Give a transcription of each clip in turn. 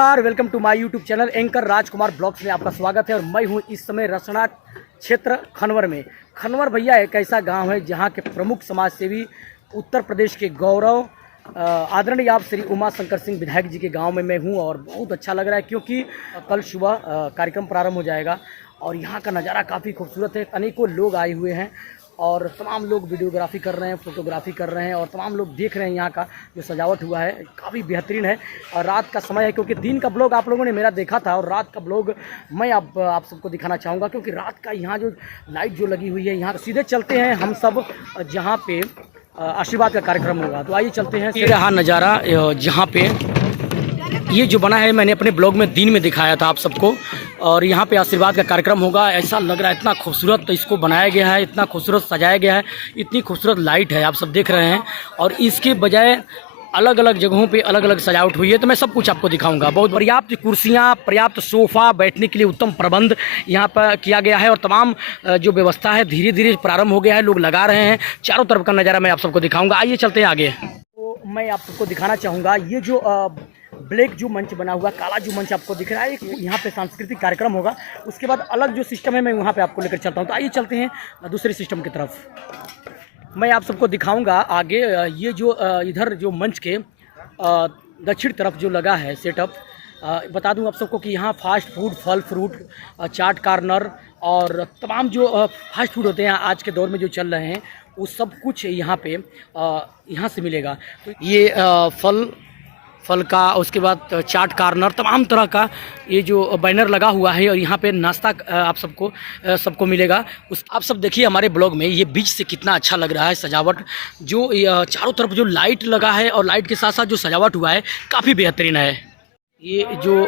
नमस्कार, welcome to my YouTube channel anchor Rajkumar blogs में आपका स्वागत है। और मैं हूं इस समय रसना क्षेत्र खनवर में। खनवर भैया एक ऐसा गांव है जहां के प्रमुख समाज सेवी उत्तर प्रदेश के गौरव आदरणीय आप श्री उमा शंकर सिंह विधायक जी के गांव में मैं हूं। और बहुत अच्छा लग रहा है क्योंकि कल सुबह कार्यक्रम प्रारंभ हो जाएगा और यहाँ का नज़ारा काफ़ी खूबसूरत है। अनेकों लोग आए हुए हैं और तमाम लोग वीडियोग्राफी कर रहे हैं, फोटोग्राफी कर रहे हैं और तमाम लोग देख रहे हैं। यहाँ का जो सजावट हुआ है काफ़ी बेहतरीन है। और रात का समय है क्योंकि दिन का ब्लॉग आप लोगों ने मेरा देखा था और रात का ब्लॉग मैं आप सबको दिखाना चाहूँगा क्योंकि रात का यहाँ जो लाइट जो लगी हुई है, यहाँ सीधे चलते हैं हम सब जहाँ पे आशीर्वाद का कार्यक्रम होगा। तो आइए चलते हैं। ये रहा नज़ारा जहाँ पे ये जो बना है, मैंने अपने ब्लॉग में दिन में दिखाया था आप सबको। और यहाँ पे आशीर्वाद का कार्यक्रम होगा। ऐसा लग रहा है, इतना खूबसूरत इसको बनाया गया है, इतना खूबसूरत सजाया गया है, इतनी खूबसूरत लाइट है, आप सब देख रहे हैं। और इसके बजाय अलग अलग जगहों पे अलग अलग सजावट हुई है, तो मैं सब कुछ आपको दिखाऊंगा। बहुत पर्याप्त कुर्सियाँ, पर्याप्त सोफ़ा, बैठने के लिए उत्तम प्रबंध यहाँ पर किया गया है। और तमाम जो व्यवस्था है धीरे धीरे प्रारंभ हो गया है, लोग लगा रहे हैं। चारों तरफ का नज़ारा मैं आप सबको दिखाऊंगा। आइए चलते हैं आगे। तो मैं आप सबको दिखाना चाहूँगा ये जो ब्लैक जो मंच बना हुआ, काला जो मंच आपको दिख रहा है, यहाँ पे सांस्कृतिक कार्यक्रम होगा। उसके बाद अलग जो सिस्टम है मैं वहाँ पे आपको लेकर चलता हूँ। तो आइए चलते हैं दूसरे सिस्टम की तरफ। मैं आप सबको दिखाऊंगा आगे ये जो इधर जो मंच के दक्षिण तरफ जो लगा है सेटअप। बता दूं आप सबको कि यहाँ फास्ट फूड, फल फ्रूट, चाट कॉर्नर और तमाम जो फास्ट फूड होते हैं आज के दौर में जो चल रहे हैं, वो सब कुछ यहाँ पे यहाँ से मिलेगा। तो ये फल का, उसके बाद चाट कॉर्नर, तमाम तरह का ये जो बैनर लगा हुआ है। और यहाँ पे नाश्ता आप सबको मिलेगा। आप सब देखिए हमारे ब्लॉग में ये बीच से कितना अच्छा लग रहा है सजावट। जो चारों तरफ जो लाइट लगा है और लाइट के साथ साथ जो सजावट हुआ है काफ़ी बेहतरीन है। ये जो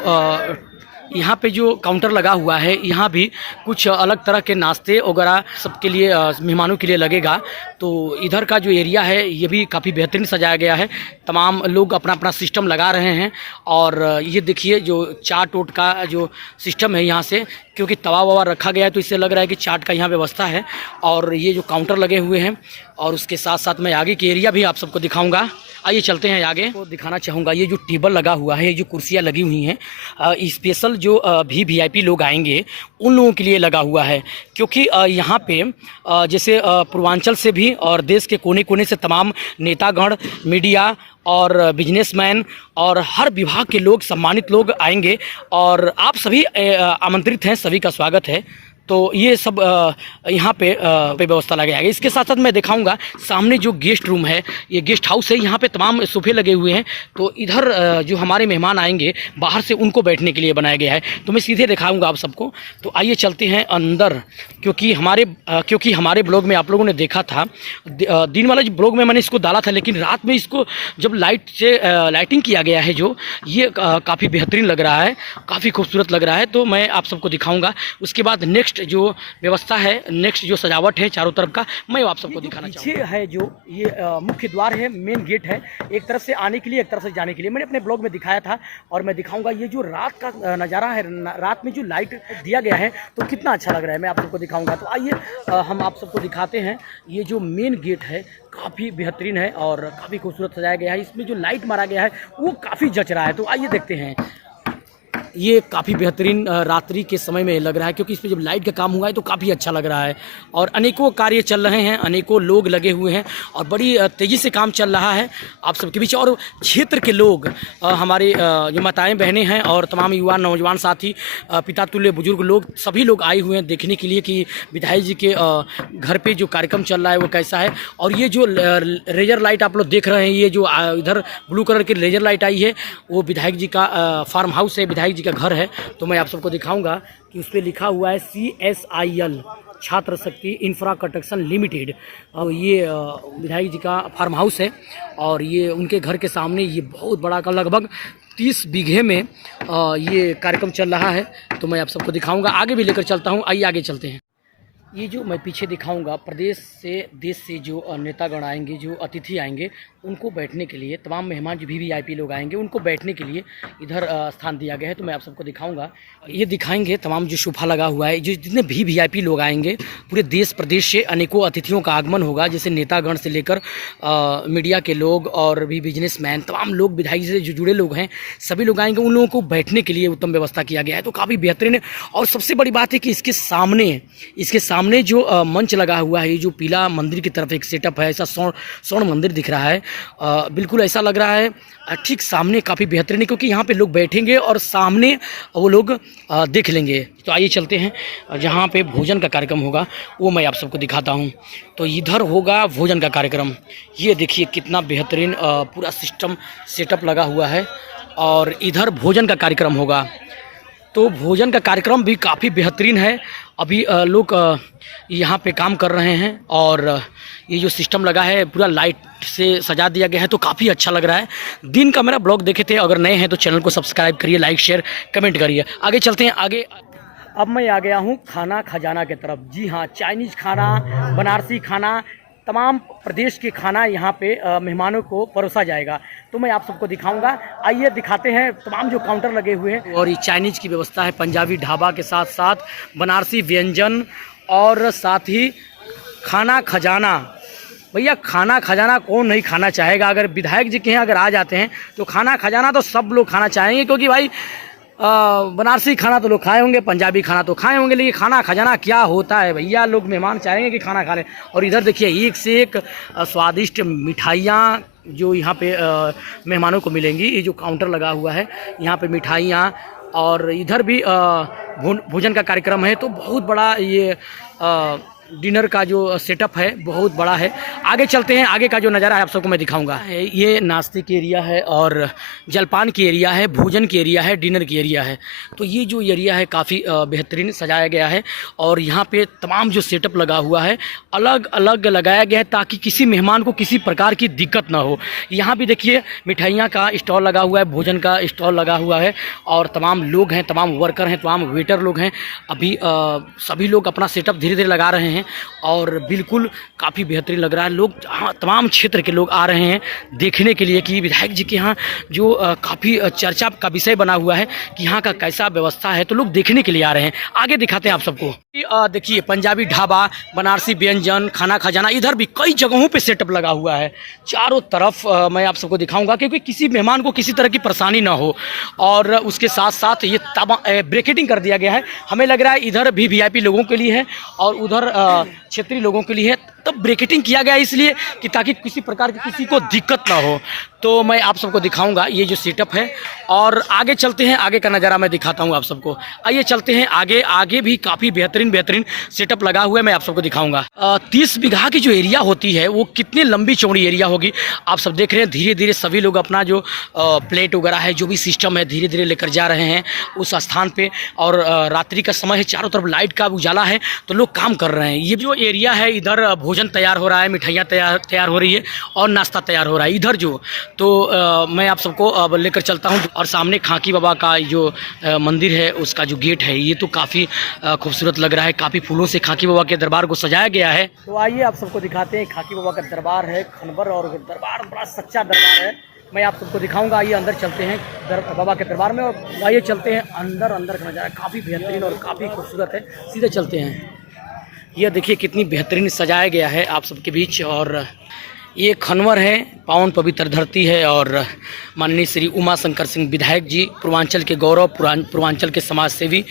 यहाँ पे जो काउंटर लगा हुआ है, यहाँ भी कुछ अलग तरह के नाश्ते वगैरह सबके लिए मेहमानों के लिए लगेगा। तो इधर का जो एरिया है ये भी काफ़ी बेहतरीन सजाया गया है। तमाम लोग अपना अपना सिस्टम लगा रहे हैं। और ये देखिए जो चाट ओट का जो सिस्टम है यहाँ से, क्योंकि तवा ववा रखा गया है तो इससे लग रहा है कि चाट का यहाँ व्यवस्था है। और ये जो काउंटर लगे हुए हैं और उसके साथ साथ मैं आगे की एरिया भी आप सबको दिखाऊंगा। आइए चलते हैं आगे। तो दिखाना चाहूँगा ये जो टेबल लगा हुआ है, ये जो कुर्सियाँ लगी हुई हैं, स्पेशल जो भी वीआईपी लोग आएंगे उन लोगों के लिए लगा हुआ है। क्योंकि यहाँ पे जैसे पूर्वांचल से भी और देश के कोने कोने से तमाम नेतागण, मीडिया और बिजनेसमैन और हर विभाग के लोग, सम्मानित लोग आएंगे। और आप सभी आमंत्रित हैं, सभी का स्वागत है। तो ये सब यहाँ पे व्यवस्था लगाया गया। इसके साथ साथ मैं दिखाऊंगा सामने जो गेस्ट रूम है, ये गेस्ट हाउस है, यहाँ पे तमाम सोफे लगे हुए हैं। तो इधर जो हमारे मेहमान आएंगे बाहर से, उनको बैठने के लिए बनाया गया है। तो मैं सीधे दिखाऊंगा आप सबको। तो आइए चलते हैं अंदर। क्योंकि हमारे ब्लॉग में आप लोगों ने देखा था, दिन वाला जो ब्लॉग में मैंने इसको डाला था, लेकिन रात में इसको जब लाइटिंग किया गया है, जो ये काफ़ी बेहतरीन लग रहा है, काफ़ी खूबसूरत लग रहा है। तो मैं आप सबको दिखाऊँगा। उसके बाद नेक्स्ट जो व्यवस्था है, नेक्स्ट जो सजावट है चारों तरफ का, मैं आप सबको दिखाना चाहूँगा। है जो ये मुख्य द्वार है, मेन गेट है, एक तरफ से आने के लिए, एक तरफ से जाने के लिए। मैंने अपने ब्लॉग में दिखाया था और मैं दिखाऊंगा। ये जो रात का नज़ारा है, रात में जो लाइट दिया गया है तो कितना अच्छा लग रहा है, मैं आप सबको दिखाऊंगा। तो आइए हम आप सबको दिखाते हैं। ये जो मेन गेट है काफ़ी बेहतरीन है और काफ़ी खूबसूरत सजाया गया है। इसमें जो लाइट मारा गया है वो काफ़ी जच रहा है। तो आइए देखते हैं। ये काफ़ी बेहतरीन रात्रि के समय में लग रहा है, क्योंकि इस पर जब लाइट का काम हुआ है तो काफ़ी अच्छा लग रहा है। और अनेकों कार्य चल रहे हैं, अनेकों लोग लगे हुए हैं और बड़ी तेज़ी से काम चल रहा है आप सबके बीच। और क्षेत्र के लोग, हमारे जो माताएं बहनें हैं और तमाम युवा नौजवान साथी, पिता तुल्य बुजुर्ग लोग, सभी लोग आए हुए हैं देखने के लिए कि विधायक जी के घर पर जो कार्यक्रम चल रहा है वो कैसा है। और ये जो लेजर लाइट आप लोग देख रहे हैं, ये जो इधर ब्लू कलर की लेजर लाइट आई है, वो विधायक जी का फार्म हाउस है, विधायक का घर है। तो मैं आप सबको दिखाऊंगा कि उस पर लिखा हुआ है CSIL छात्र शक्ति इंफ्रा कंस्ट्रक्शन लिमिटेड। और ये विधायक जी का फार्म हाउस है और ये उनके घर के सामने ये बहुत बड़ा का लगभग 30 बीघे में ये कार्यक्रम चल रहा है। तो मैं आप सबको दिखाऊंगा, आगे भी लेकर चलता हूँ। आइए आगे चलते हैं। ये जो मैं पीछे दिखाऊंगा, प्रदेश से, देश से जो नेतागण आएंगे, जो अतिथि आएंगे, उनको बैठने के लिए, तमाम मेहमान जो भी वीआईपी लोग आएंगे उनको बैठने के लिए इधर स्थान दिया गया है। तो मैं आप सबको दिखाऊंगा, ये दिखाएंगे तमाम जो सोफा लगा हुआ है। जो जितने भी वीआईपी लोग आएंगे, पूरे देश प्रदेश से अनेकों अतिथियों का आगमन होगा, जैसे नेतागण से लेकर मीडिया के लोग और भी बिजनेसमैन, तमाम लोग विधायक से जो जुड़े लोग हैं सभी लोग आएंगे। उन लोगों को बैठने के लिए उत्तम व्यवस्था किया गया है, तो काफ़ी बेहतरीन है। और सबसे बड़ी बात है कि इसके सामने जो मंच लगा हुआ है, ये जो पीला मंदिर की तरफ एक सेटअप है, ऐसा स्वर्ण मंदिर दिख रहा है, बिल्कुल ऐसा लग रहा है ठीक सामने, काफ़ी बेहतरीन है, क्योंकि यहाँ पे लोग बैठेंगे और सामने वो लोग देख लेंगे। तो आइए चलते हैं जहाँ पे भोजन का कार्यक्रम होगा, वो मैं आप सबको दिखाता हूँ। तो इधर होगा भोजन का कार्यक्रम, ये देखिए कितना बेहतरीन पूरा सिस्टम सेटअप लगा हुआ है, और इधर भोजन का कार्यक्रम होगा। तो भोजन का कार्यक्रम भी काफ़ी बेहतरीन है। अभी लोग यहाँ पे काम कर रहे हैं, और ये जो सिस्टम लगा है पूरा लाइट से सजा दिया गया है, तो काफ़ी अच्छा लग रहा है। दिन का मेरा ब्लॉग देखे थे, अगर नए हैं तो चैनल को सब्सक्राइब करिए, लाइक शेयर कमेंट करिए। आगे चलते हैं आगे। अब मैं आ गया हूँ खाना खजाना के तरफ। जी हाँ, चाइनीज़ खाना, बनारसी खाना, तमाम प्रदेश के खाना यहाँ पे मेहमानों को परोसा जाएगा। तो मैं आप सबको दिखाऊंगा, आइए दिखाते हैं तमाम जो काउंटर लगे हुए हैं। और ये चाइनीज़ की व्यवस्था है, पंजाबी ढाबा के साथ साथ बनारसी व्यंजन और साथ ही खाना खजाना। भैया खाना खजाना कौन नहीं खाना चाहेगा? अगर विधायक जी के यहाँ अगर आ जाते हैं तो खाना खजाना तो सब लोग खाना चाहेंगे, क्योंकि भाई बनारसी खाना तो लोग खाए होंगे, पंजाबी खाना तो खाए होंगे, लेकिन खाना खजाना क्या होता है भैया? लोग मेहमान चाहेंगे कि खाना खा लें। और इधर देखिए एक से एक स्वादिष्ट मिठाइयाँ जो यहाँ पे मेहमानों को मिलेंगी। ये जो काउंटर लगा हुआ है, यहाँ पे मिठाइयाँ, और इधर भी भोजन का कार्यक्रम है। तो बहुत बड़ा ये डिनर का जो सेटअप है बहुत बड़ा है। आगे चलते हैं, आगे का जो नज़ारा है आप सबको मैं दिखाऊंगा। ये नाश्ते की एरिया है, और जलपान की एरिया है, भोजन की एरिया है, डिनर की एरिया है। तो ये जो एरिया है काफ़ी बेहतरीन सजाया गया है, और यहाँ पे तमाम जो सेटअप लगा हुआ है अलग अलग लगाया गया है, ताकि किसी मेहमान को किसी प्रकार की दिक्कत ना हो। यहाँ भी देखिए मिठाइयाँ का स्टॉल लगा हुआ है, भोजन का स्टॉल लगा हुआ है, और तमाम लोग हैं, तमाम वर्कर हैं, तमाम वेटर लोग हैं। अभी सभी लोग अपना सेटअप धीरे धीरे लगा रहे हैं, और बिल्कुल काफ़ी बेहतरीन लग रहा है। लोग तमाम क्षेत्र के लोग आ रहे हैं देखने के लिए कि विधायक जी के यहाँ जो काफ़ी चर्चा का विषय बना हुआ है कि यहाँ का कैसा व्यवस्था है, तो लोग देखने के लिए आ रहे हैं। आगे दिखाते हैं आप सबको। देखिए पंजाबी ढाबा, बनारसी व्यंजन, खाना खजाना, इधर भी कई जगहों पे सेटअप लगा हुआ है चारों तरफ। मैं आप सबको दिखाऊंगा, क्योंकि किसी मेहमान को किसी तरह की परेशानी ना हो। और उसके साथ साथ ये ब्रैकेटिंग कर दिया गया है। हमें लग रहा है इधर भी वीआईपी लोगों के लिए है, और उधर क्षेत्रीय लोगों के लिए है। तब ब्रैकेटिंग किया गया इसलिए कि ताकि किसी प्रकार की किसी को दिक्कत ना हो। तो मैं आप सबको दिखाऊंगा ये जो सेटअप है, और आगे चलते हैं, आगे का नज़ारा मैं दिखाता हूं आप सबको। आइए चलते हैं आगे। आगे भी काफ़ी बेहतरीन सेटअप लगा हुआ है, मैं आप सबको दिखाऊंगा। 30 बीघा की जो एरिया होती है वो कितनी लंबी चौड़ी एरिया होगी आप सब देख रहे हैं। धीरे धीरे सभी लोग अपना जो प्लेट वगैरह है, जो भी सिस्टम है, धीरे धीरे लेकर जा रहे हैं उस स्थान पर। और रात्रि का समय है, चारों तरफ लाइट का उजाला है, तो लोग काम कर रहे हैं। ये जो एरिया है, इधर भोजन तैयार हो रहा है, मिठाइयाँ तैयार हो रही है, और नाश्ता तैयार हो रहा है इधर जो। तो मैं आप सबको अब लेकर चलता हूं। और सामने खाकी बाबा का जो मंदिर है, उसका जो गेट है, ये तो काफ़ी खूबसूरत लग रहा है। काफ़ी फूलों से खाकी बाबा के दरबार को सजाया गया है। तो आइए आप सबको दिखाते हैं, खाकी बाबा का दरबार है खनवर, और दरबार बड़ा सच्चा दरबार है। मैं आप सबको दिखाऊंगा। आइए अंदर चलते हैं बाबा के दरबार में, और आइए चलते हैं अंदर का नज़ारा काफ़ी बेहतरीन और काफ़ी खूबसूरत है। सीधे चलते हैं। यह देखिए कितनी बेहतरीन सजाया गया है आप सबके बीच। और ये खनवर है, पावन पवित्र धरती है, और माननीय श्री उमा शंकर सिंह विधायक जी, पूर्वांचल के गौरव, पूर्वांचल के समाज सेवी,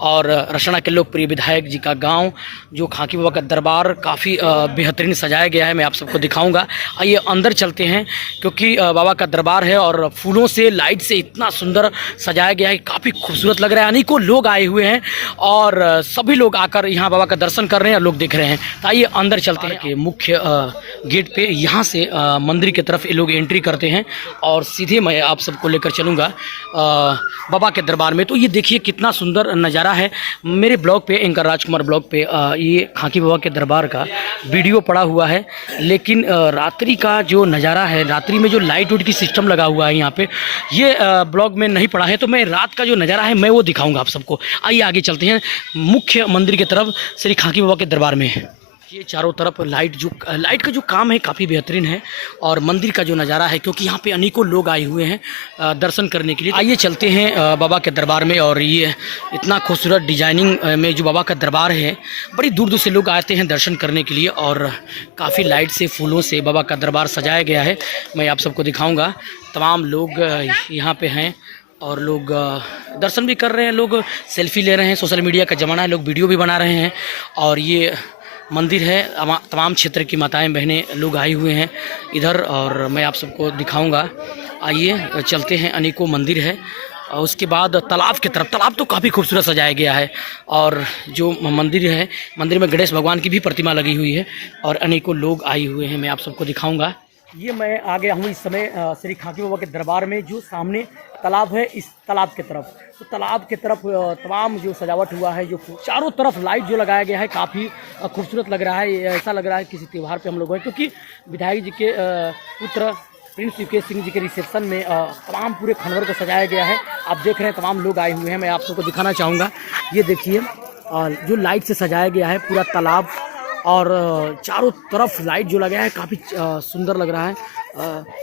और रसना के लोकप्रिय विधायक जी का गांव, जो खाकी बाबा का दरबार काफ़ी बेहतरीन सजाया गया है। मैं आप सबको दिखाऊंगा। आइए अंदर चलते हैं, क्योंकि बाबा का दरबार है, और फूलों से, लाइट से इतना सुंदर सजाया गया है, काफ़ी खूबसूरत लग रहा है। अनेकों लोग आए हुए हैं, और सभी लोग आकर यहाँ बाबा का दर्शन कर रहे हैं, लोग देख रहे हैं। तो आइए अंदर चलते हैं। कि मुख्य गेट पे यहाँ से मंदिर की तरफ ये लोग एंट्री करते हैं, और सीधे मैं आप सबको लेकर चलूँगा बाबा के दरबार में। तो ये देखिए कितना सुंदर नज़ारा है। मेरे ब्लॉग पे, एंकर राजकुमार ब्लॉग पे, ये खाकी बाबा के दरबार का वीडियो पड़ा हुआ है, लेकिन रात्रि का जो नज़ारा है, रात्रि में जो लाइट उट की सिस्टम लगा हुआ है यहाँ पे, ये ब्लॉग में नहीं पड़ा है। तो मैं रात का जो नज़ारा है मैं वो दिखाऊँगा आप सबको। आइए आगे चलते हैं मुख्य मंदिर की तरफ, श्री खाकी बाबा के दरबार में। देखिए चारों तरफ लाइट का जो काम है काफ़ी बेहतरीन है, और मंदिर का जो नज़ारा है, क्योंकि यहाँ पे अनेकों लोग आए हुए हैं दर्शन करने के लिए। आइए चलते हैं बाबा के दरबार में। और ये इतना खूबसूरत डिजाइनिंग में जो बाबा का दरबार है, बड़ी दूर दूर से लोग आते हैं दर्शन करने के लिए, और काफ़ी लाइट से फूलों से बाबा का दरबार सजाया गया है। मैं आप सबको दिखाऊँगा। तमाम लोग यहाँ पे हैं और लोग दर्शन भी कर रहे हैं, लोग सेल्फी ले रहे हैं। सोशल मीडिया का ज़माना है, लोग वीडियो भी बना रहे हैं। और ये मंदिर है, तमाम क्षेत्र की माताएं बहनें लोग आए हुए हैं इधर, और मैं आप सबको दिखाऊंगा। आइए चलते हैं। अनेकों मंदिर है, और उसके बाद तालाब की तरफ। तालाब तो काफ़ी खूबसूरत सजाया गया है, और जो मंदिर है, मंदिर में गणेश भगवान की भी प्रतिमा लगी हुई है, और अनेकों लोग आए हुए हैं। मैं आप सबको दिखाऊंगा। ये मैं आ गया हूँ इस समय श्री खाकी बाबा के दरबार में। जो सामने तालाब है, इस तालाब के तरफ, तो तालाब के तरफ तमाम जो सजावट हुआ है, जो चारों तरफ लाइट जो लगाया गया है, काफ़ी खूबसूरत लग रहा है। ऐसा लग रहा है किसी त्यौहार पे हम लोग हैं, क्योंकि विधायक जी के पुत्र प्रिंस युकेश सिंह जी के रिसेप्शन में तमाम पूरे खनवर को सजाया गया है। आप देख रहे हैं तमाम लोग आए हुए हैं। मैं आप सबको दिखाना चाहूँगा। ये देखिए जो लाइट से सजाया गया है पूरा तालाब, और चारों तरफ लाइट जो लगा है काफ़ी सुंदर लग रहा है।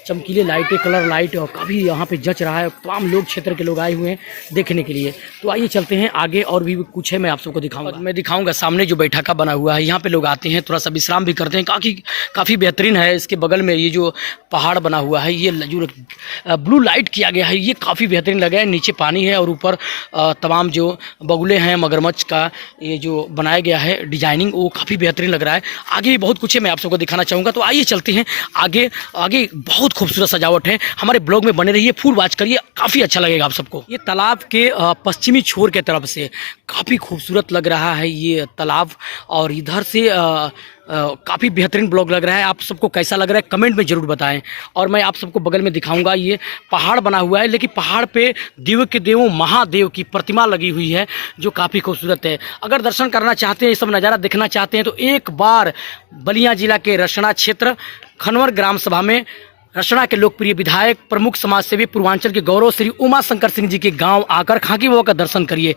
चमकीले लाइटें, कलर लाइट, और काफ़ी यहाँ पे जच रहा है। तमाम लोग क्षेत्र के लोग आए हुए हैं देखने के लिए। तो आइए चलते हैं आगे, और भी कुछ है मैं आप सबको दिखाऊंगा। मैं दिखाऊंगा सामने जो बैठका बना हुआ है, यहाँ पे लोग आते हैं, थोड़ा सा विश्राम भी करते हैं। काफ़ी बेहतरीन है। इसके बगल में ये जो पहाड़ बना हुआ है, ये जो ब्लू लाइट किया गया है, ये काफ़ी बेहतरीन लगा है। नीचे पानी है, और ऊपर तमाम जो बगुले हैं, मगरमच्छ का ये जो बनाया गया है डिजाइनिंग, वो काफ़ी बेहतरीन लग रहा है। आगे भी बहुत कुछ है, मैं आप सबको दिखाना चाहूँगा। तो आइए चलते हैं आगे। बहुत खूबसूरत सजावट है। हमारे ब्लॉग में बने रहिए, फुल वॉच करिए, काफ़ी अच्छा लगेगा आप सबको। ये तालाब के पश्चिमी छोर के तरफ से काफ़ी खूबसूरत लग रहा है ये तालाब, और इधर से काफ़ी बेहतरीन ब्लॉग लग रहा है। आप सबको कैसा लग रहा है कमेंट में ज़रूर बताएं। और मैं आप सबको बगल में दिखाऊंगा। ये पहाड़ बना हुआ है, लेकिन पहाड़ पे देव के देवों महादेव की प्रतिमा लगी हुई है, जो काफ़ी खूबसूरत है। अगर दर्शन करना चाहते हैं, ये सब नज़ारा देखना चाहते हैं, तो एक बार बलिया जिला के रसना क्षेत्र खनवर ग्राम सभा में रसना के लोकप्रिय विधायक, प्रमुख समाज सेवी, पूर्वांचल के गौरव श्री उमा शंकर सिंह जी के गांव आकर खाकी बाबा का दर्शन करिए।